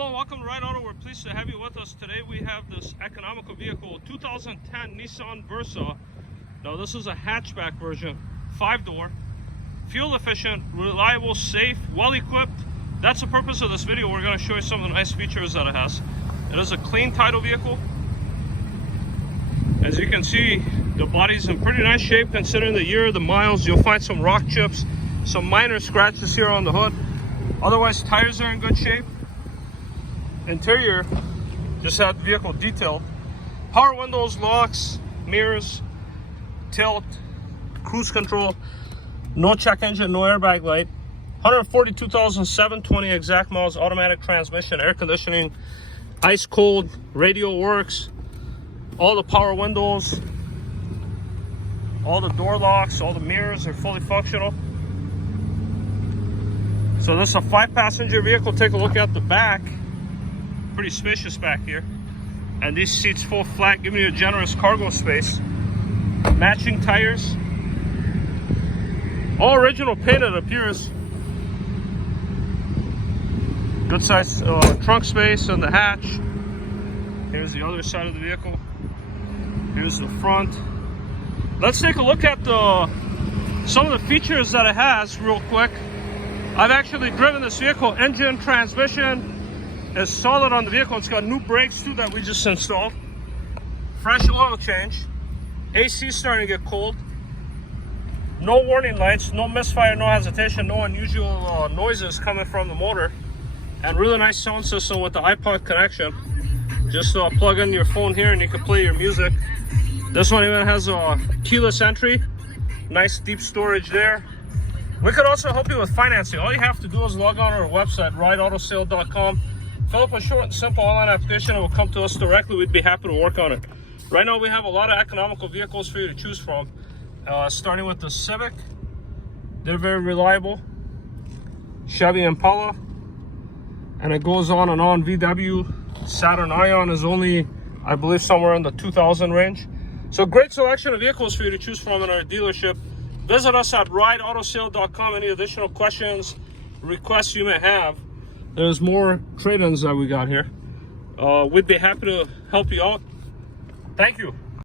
Hello, welcome to Ride Auto. We're pleased to have you with us. Today we have this economical vehicle, 2010 Nissan Versa. Now this is a hatchback version, 5-door, fuel efficient, reliable, safe, well equipped. That's the purpose of this video. We're going to show you some of the nice features that it has. It is a clean title vehicle. As you can see, the body's in pretty nice shape considering the year, the miles. You'll find some rock chips, some minor scratches here on the hood. Otherwise, tires are in good shape. Interior, just had the vehicle detailed. Power windows, locks, mirrors, tilt, cruise control, no check engine, no airbag light. 142,720 exact miles, automatic transmission, air conditioning, ice cold, radio works, all the power windows, all the door locks, all the mirrors are fully functional. So this is a 5-passenger vehicle. Take a look at the back. Pretty spacious back here, and these seats full flat, giving you a generous cargo space. Matching tires, all original paint, it appears. Good size trunk space in the hatch. Here's the other side of the vehicle. Here's the front. Let's take a look at some of the features that it has real quick. I've actually driven this vehicle. Engine, transmission is solid on the vehicle. It's got new brakes too that we just installed. Fresh oil change. AC starting to get cold. No warning lights, no misfire, no hesitation, no unusual noises coming from the motor. And really nice sound system with the iPod connection. Just plug in your phone here and you can play your music. This one even has a keyless entry. Nice deep storage there. We could also help you with financing. All you have to do is log on to our website, rideautosale.com. Fill up a short and simple online application. It will come to us directly. We'd be happy to work on it. Right now we have a lot of economical vehicles for you to choose from. Starting with the Civic. They're very reliable. Chevy Impala. And it goes on and on. VW. Saturn Ion is only, I believe, somewhere in the 2000 range. So great selection of vehicles for you to choose from in our dealership. Visit us at rideautosale.com. Any additional questions, requests you may have. There's more trade-ins that we got here. We'd be happy to help you out. Thank you.